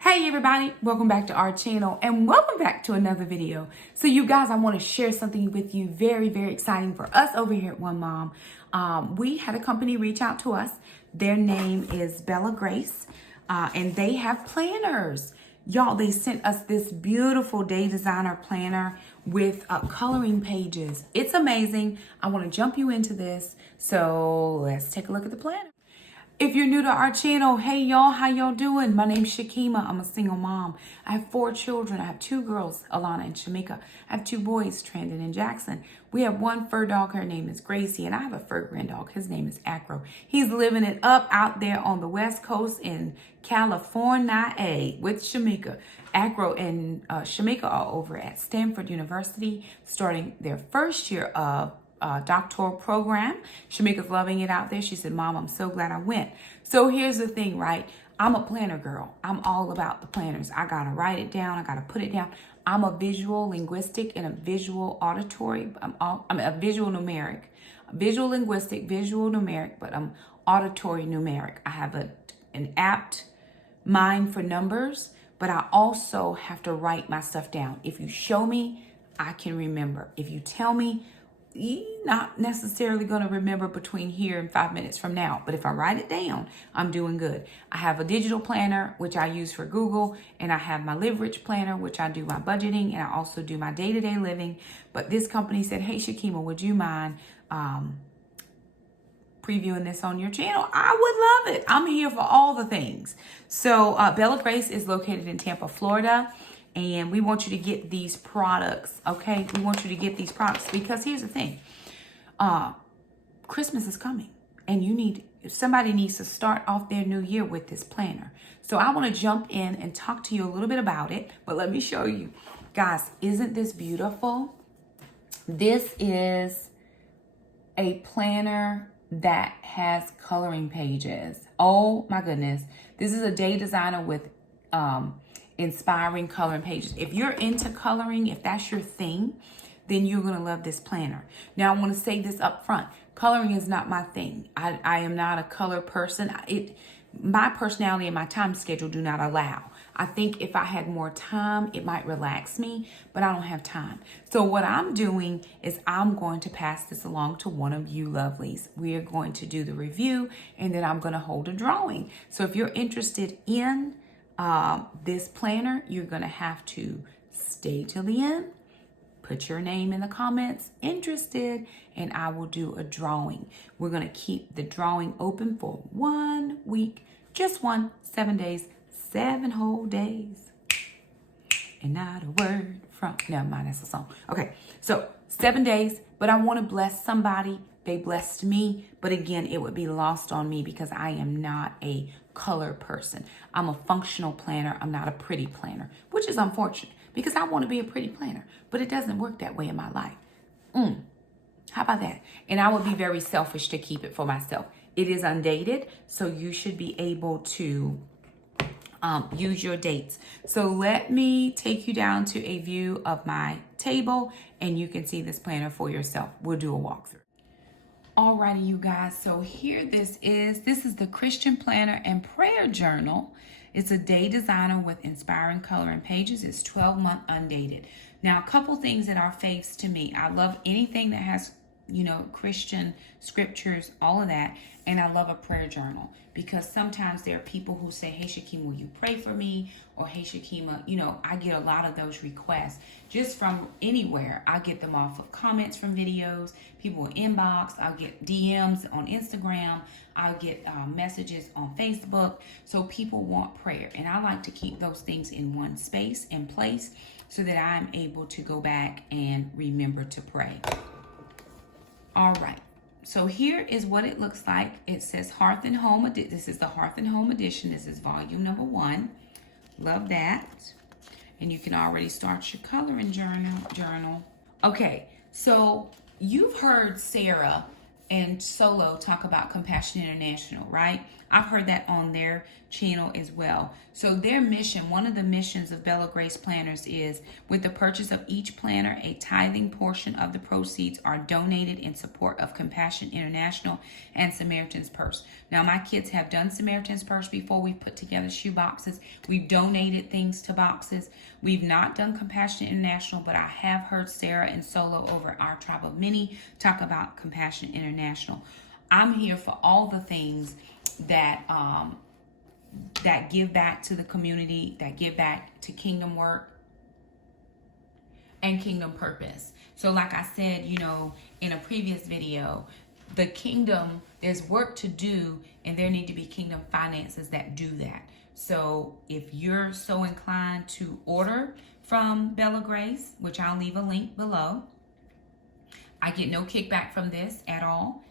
Hey everybody, welcome back to our channel and welcome back to another video. So you guys, I want to share something with you very exciting for us over here at One Mom. We had a company reach out to us. Their name is Bella Grace and they have planners. Y'all, they sent us this beautiful day designer planner with coloring pages. It's amazing. I want to jump you into this. So let's take a look at the planner. If you're new to our channel, hey y'all, how y'all doing? My name's Shakema. I'm a single mom. I have 4 children. I have 2 girls, Alana and Shamika. I have 2 boys, Trandon and Jackson. We have 1 fur dog. Her name is Gracie. And I have a fur grand dog. His name is Acro. He's living it up out there on the West Coast in California with Shamika. Acro and Shamika are over at Stanford University, starting their first year of doctoral program. Shamika's loving it out there. She said, Mom, I'm so glad I went. So here's the thing, right? I'm a planner girl. I'm all about the planners. I got to write it down. I got to put it down. I'm a visual linguistic and a visual auditory. I'm a visual numeric, visual linguistic, visual numeric, but I'm auditory numeric. I have an apt mind for numbers, but I also have to write my stuff down. If you show me, I can remember. If you tell me, you're not necessarily going to remember between here and 5 minutes from now. But if I write it down, I'm doing good. I have a digital planner, which I use for Google. And I have my Live Rich planner, which I do my budgeting. And I also do my day-to-day living. But this company said, hey, Shakema, would you mind previewing this on your channel? I would love it. I'm here for all the things. So Bella Grace is located in Tampa, Florida. And we want you to get these products, okay? We want you to get these products because here's the thing. Christmas is coming and somebody needs to start off their new year with this planner. So I want to jump in and talk to you a little bit about it, but let me show you. Guys, isn't this beautiful? This is a planner that has coloring pages. Oh my goodness. This is a day designer with inspiring coloring pages. If you're into coloring, if that's your thing, then you're going to love this planner. Now, I want to say this up front. Coloring is not my thing. I am not a color person. My personality and my time schedule do not allow. I think if I had more time, it might relax me, but I don't have time. So what I'm doing is I'm going to pass this along to one of you lovelies. We are going to do the review, and then I'm going to hold a drawing. So if you're interested in this planner, you're going to have to stay till the end, put your name in the comments, interested, and I will do a drawing. We're going to keep the drawing open for 1 week, just 7 days, 7 whole days, and not a word from, never mind, that's a song. Okay, so 7 days, but I want to bless somebody. They blessed me, but again, it would be lost on me because I am not a color person. I'm a functional planner. I'm not a pretty planner, which is unfortunate because I want to be a pretty planner, but it doesn't work that way in my life. How about that? And I would be very selfish to keep it for myself. It is undated, so you should be able to use your dates. So let me take you down to a view of my table and you can see this planner for yourself. We'll do a walkthrough. Alrighty, you guys, so here this is the Christian Planner and Prayer Journal. It's a day designer with inspiring color and pages. It's 12-month undated. Now, a couple things that are faves to me. I love anything that has, Christian scriptures, all of that. And I love a prayer journal because sometimes there are people who say, hey, Shakema, will you pray for me? Or, hey, Shakema, I get a lot of those requests just from anywhere. I get them off of comments from videos, people inbox. I'll get DMs on Instagram. I'll get messages on Facebook. So people want prayer. And I like to keep those things in one space and place so that I'm able to go back and remember to pray. All right. So here is what it looks like. It says Hearth and Home. This is the Hearth and Home edition. This is volume number 1. Love that. And you can already start your coloring journal. Okay, so you've heard Sarah and Solo talk about Compassion International, right? I've heard that on their channel as well. So their mission, one of the missions of Bella Grace Planners is, with the purchase of each planner, a tithing portion of the proceeds are donated in support of Compassion International and Samaritan's Purse. Now, my kids have done Samaritan's Purse before. We've put together shoe boxes. We've donated things to boxes. We've not done Compassion International, but I have heard Sarah and Solo over our Tribe of Many talk about Compassion International. I'm here for all the things that that give back to the community, that give back to kingdom work and kingdom purpose. So like I said, you know, in a previous video, the kingdom, there's work to do, and there need to be kingdom finances that do that. So if you're so inclined to order from Bella Grace, which I'll leave a link below, I get no kickback from this at all.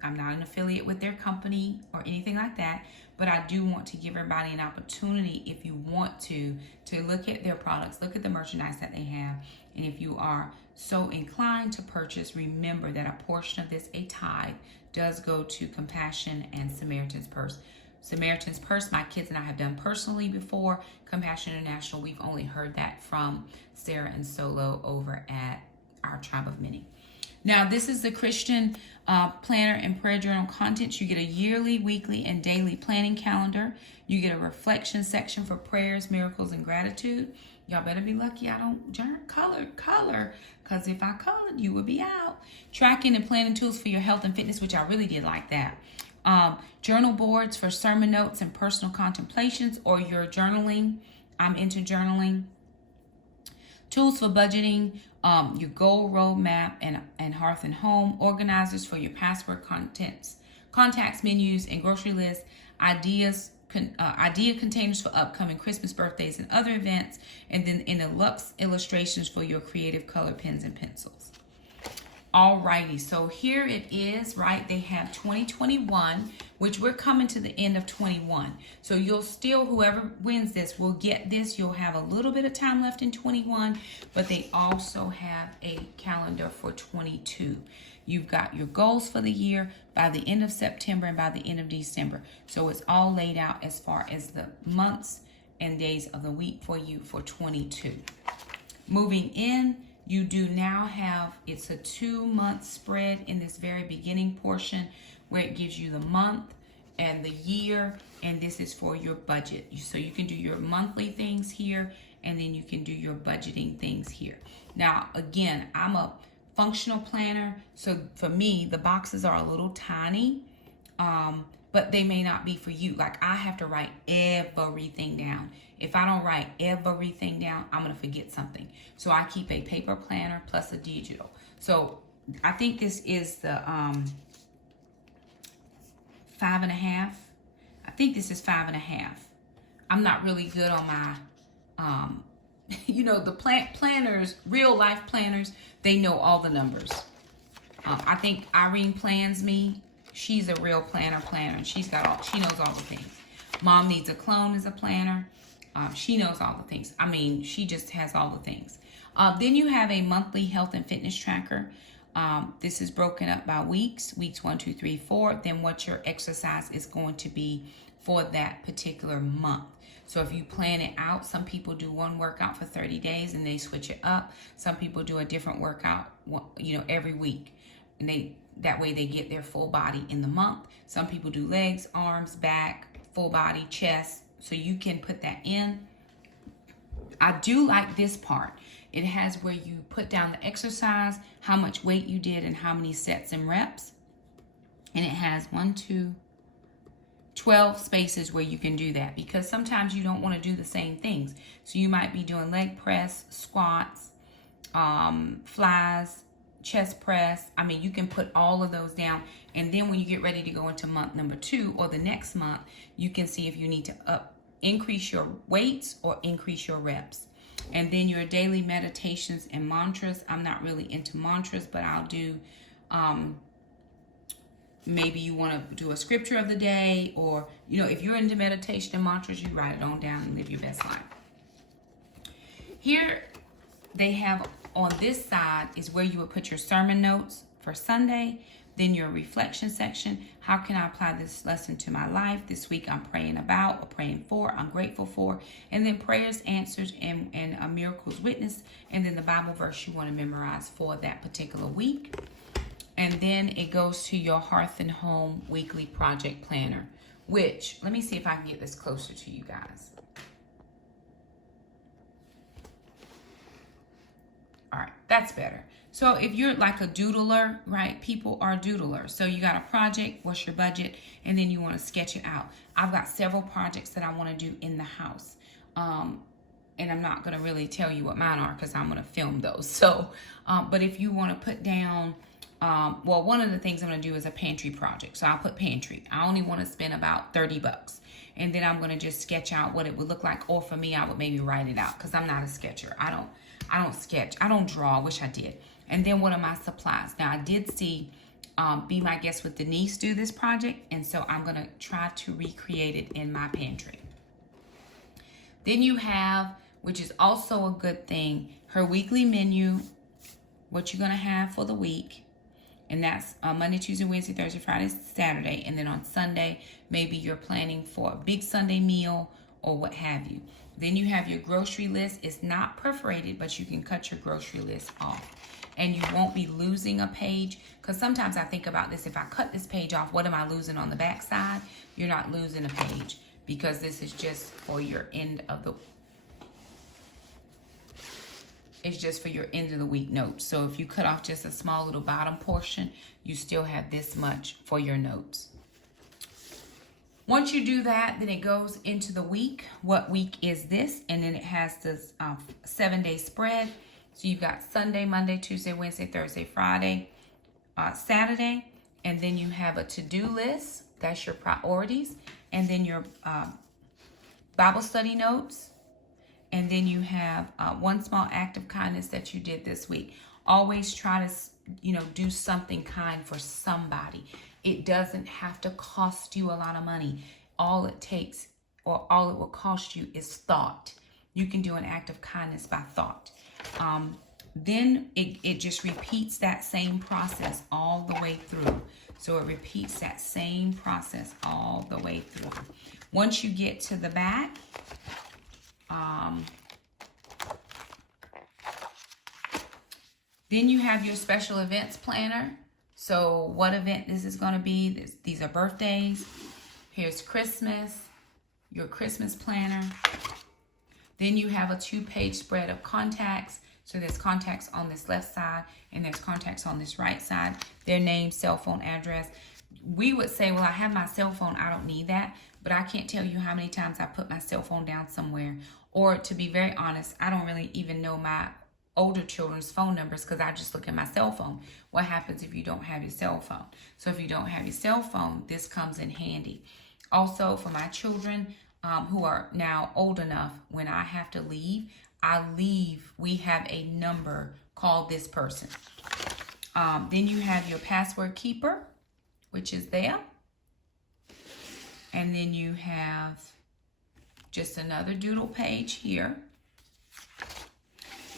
I'm not an affiliate with their company or anything like that, but I do want to give everybody an opportunity, if you want to look at their products, look at the merchandise that they have. And if you are so inclined to purchase, remember that a portion of this, a tithe, does go to Compassion and Samaritan's Purse. Samaritan's Purse, my kids and I have done personally before. Compassion International, we've only heard that from Sarah and Solo over at our Tribe of Many. Now, this is the Christian planner and prayer journal contents. You get a yearly, weekly, and daily planning calendar. You get a reflection section for prayers, miracles, and gratitude. Y'all better be lucky I don't color, because if I colored, you would be out. Tracking and planning tools for your health and fitness, which I really did like that. Journal boards for sermon notes and personal contemplations, or your journaling. I'm into journaling. Tools for budgeting, your goal roadmap and hearth and home, organizers for your password contacts, menus, and grocery lists, idea containers for upcoming Christmas, birthdays, and other events, and then in the Lux illustrations for your creative color pens and pencils. Alrighty, so here it is, right? They have 2021, which we're coming to the end of 21. So you'll still, whoever wins this will get this. You'll have a little bit of time left in 21, but they also have a calendar for 22. You've got your goals for the year by the end of September and by the end of December. So it's all laid out as far as the months and days of the week for you for 22. Moving in, you do now have, it's a 2-month spread in this very beginning portion where it gives you the month and the year, and this is for your budget. So you can do your monthly things here, and then you can do your budgeting things here. Now, again, I'm a functional planner, so for me, the boxes are a little tiny, but they may not be for you. Like, I have to write everything down. If I don't write everything down, I'm going to forget something. So I keep a paper planner plus a digital. So I think this is the 5.5. I think this is 5.5. I'm not really good on my, you know, the planners, real life planners, they know all the numbers. I think Irene plans me. She's a real planner, and she knows all the things. Mom Needs a Clone is a planner. She knows all the things. I mean, she just has all the things. Then you have a monthly health and fitness tracker. This is broken up by weeks 1, 2, 3, 4. Then what your exercise is going to be for that particular month. So if you plan it out, some people do one workout for 30 days and they switch it up. Some people do a different workout, you know, every week. And that way they get their full body in the month. Some people do legs, arms, back, full body, chest. So you can put that in. I do like this part. It has where you put down the exercise, how much weight you did, and how many sets and reps. And it has 12 spaces where you can do that, because sometimes you don't want to do the same things. So you might be doing leg press, squats, flies, chest press. I mean, you can put all of those down, and then when you get ready to go into month number 2 or the next month, you can see if you need to increase your weights or increase your reps. And then your daily meditations and mantras. I'm not really into mantras, but I'll do, maybe you want to do a scripture of the day, or, you know, if you're into meditation and mantras, you write it on down and live your best life. Here they have, on this side is where you would put your sermon notes for Sunday. Then your reflection section. How can I apply this lesson to my life? This week I'm praying about or praying for, I'm grateful for. And then prayers answered and miracles witnessed. And then the Bible verse you want to memorize for that particular week. And then it goes to your Hearth and Home weekly project planner, which, let me see if I can get this closer to you guys. All right, that's better. So if you're like a doodler, right? People are doodlers. So you got a project, what's your budget? And then you want to sketch it out. I've got several projects that I want to do in the house. And I'm not going to really tell you what mine are because I'm going to film those. So, but if you want to put down, well, one of the things I'm going to do is a pantry project. So I'll put pantry. I only want to spend about $30. And then I'm going to just sketch out what it would look like. Or for me, I would maybe write it out because I'm not a sketcher. I don't sketch. I don't draw. I wish I did. And then what are my supplies? Now, I did see Be My Guest with Denise do this project. And so I'm going to try to recreate it in my pantry. Then you have, which is also a good thing, her weekly menu, what you're going to have for the week. And that's Monday, Tuesday, Wednesday, Thursday, Friday, Saturday. And then on Sunday, maybe you're planning for a big Sunday meal or what have you. Then you have your grocery list. It's not perforated, but you can cut your grocery list off. And you won't be losing a page. Because sometimes I think about this. If I cut this page off, what am I losing on the back side? You're not losing a page. Because this is just for your end of the... It's just for your end of the week notes. So if you cut off just a small little bottom portion, you still have this much for your notes. Once you do that, then it goes into the week. What week is this? And then it has this 7-day spread. So you've got Sunday, Monday, Tuesday, Wednesday, Thursday, Friday, Saturday. And then you have a to-do list. That's your priorities. And then your Bible study notes. And then you have one small act of kindness that you did this week. Always try to, do something kind for somebody. It doesn't have to cost you a lot of money. All it takes, or all it will cost you, is thought. You can do an act of kindness by thought. Then it just repeats that same process all the way through. So it repeats that same process all the way through. Once you get to the back, then you have your special events planner. So what event this is going to be? These are birthdays. Here's Christmas, your Christmas planner. Then you have a 2-page spread of contacts. So there's contacts on this left side and there's contacts on this right side. Their name, cell phone, address. We would say, well, I have my cell phone. I don't need that. But I can't tell you how many times I put my cell phone down somewhere. Or to be very honest, I don't really even know my older children's phone numbers because I just look at my cell phone. What happens if you don't have your cell phone? So if you don't have your cell phone, this comes in handy. Also, for my children who are now old enough, when I have to leave, we have a number, call this person. Then you have your password keeper, which is there. And then you have just another doodle page here.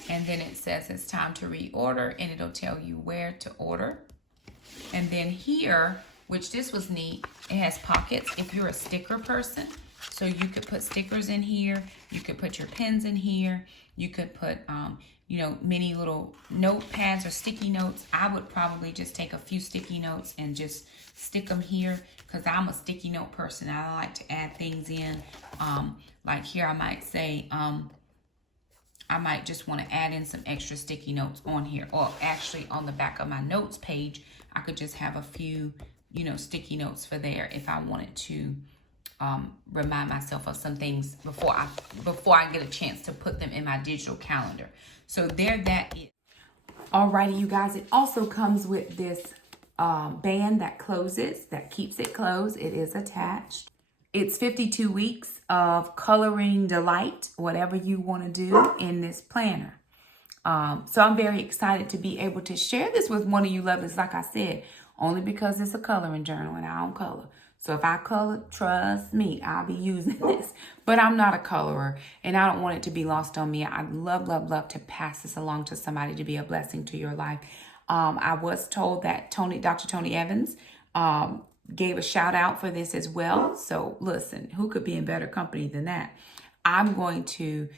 And then it says it's time to reorder, and it'll tell you where to order. And then here, which this was neat, it has pockets if you're a sticker person. So you could put stickers in here. You could put your pens in here. You could put, many little notepads or sticky notes. I would probably just take a few sticky notes and just stick them here because I'm a sticky note person. I like to add things in. Like here, I might say, I might just want to add in some extra sticky notes on here. Or actually on the back of my notes page, I could just have a few, sticky notes for there if I wanted to remind myself of some things before I get a chance to put them in my digital calendar. So there that is. Alrighty, you guys, it also comes with this band that closes, that keeps it closed. It is attached. It's 52 weeks of coloring delight, whatever you want to do in this planner. So I'm very excited to be able to share this with one of you lovelies, like I said, only because it's a coloring journal and I don't color. So if I color, trust me, I'll be using this. But I'm not a colorer and I don't want it to be lost on me. I'd love, love, love to pass this along to somebody to be a blessing to your life. I was told that Dr. Tony Evans gave a shout out for this as well. So listen, who could be in better company than that? I'm going to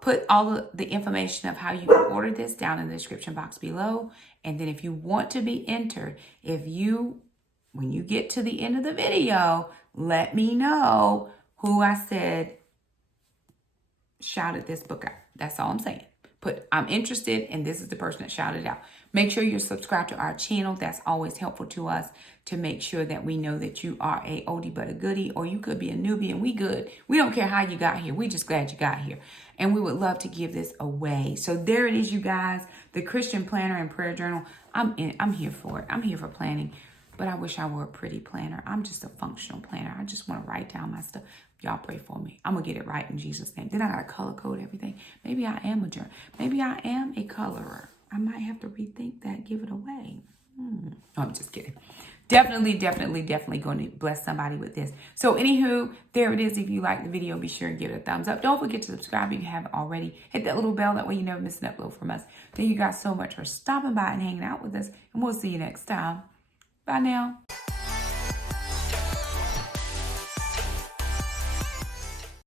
put all of the information of how you can order this down in the description box below. And then if you want to be entered, when you get to the end of the video, let me know who I said shouted this book out. That's all I'm saying. Put, I'm interested, and this is the person that shouted it out. Make sure you're subscribed to our channel. That's always helpful to us to make sure that we know that you are a oldie but a goodie, or you could be a newbie, and we good. We don't care how you got here. We just glad you got here. And we would love to give this away. So there it is, you guys. The Christian Planner and Prayer Journal. I'm here for it. I'm here for planning. But I wish I were a pretty planner. I'm just a functional planner. I just want to write down my stuff. Y'all pray for me. I'm going to get it right in Jesus' name. Then I got to color code everything. Maybe I am a journal. Maybe I am a colorer. I might have to rethink that, give it away. No, I'm just kidding. Definitely going to bless somebody with this. So anywho, there it is. If you like the video, be sure and give it a thumbs up. Don't forget to subscribe if you haven't already. Hit that little bell. That way you never miss an upload from us. Thank you guys so much for stopping by and hanging out with us. And we'll see you next time. Bye now.